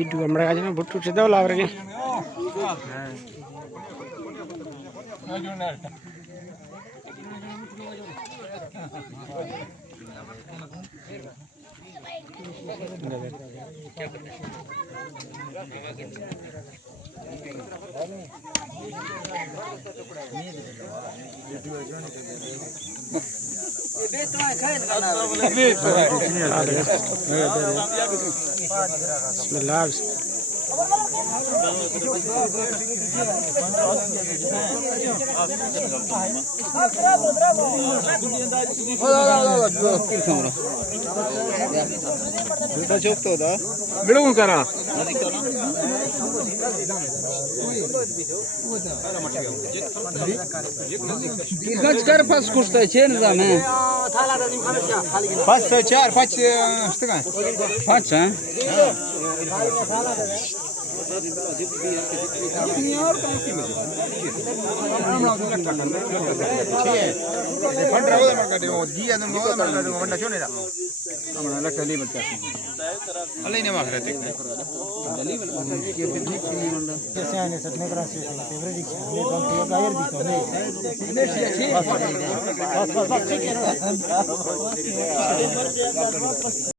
itu আমরা কাছে না ভুট্টু খেতে হলো আবার Bismillah. Belum kara. Kaç kere pas kuşta içeriz ama. Pas çağır, paç işte kan. Kaç ha?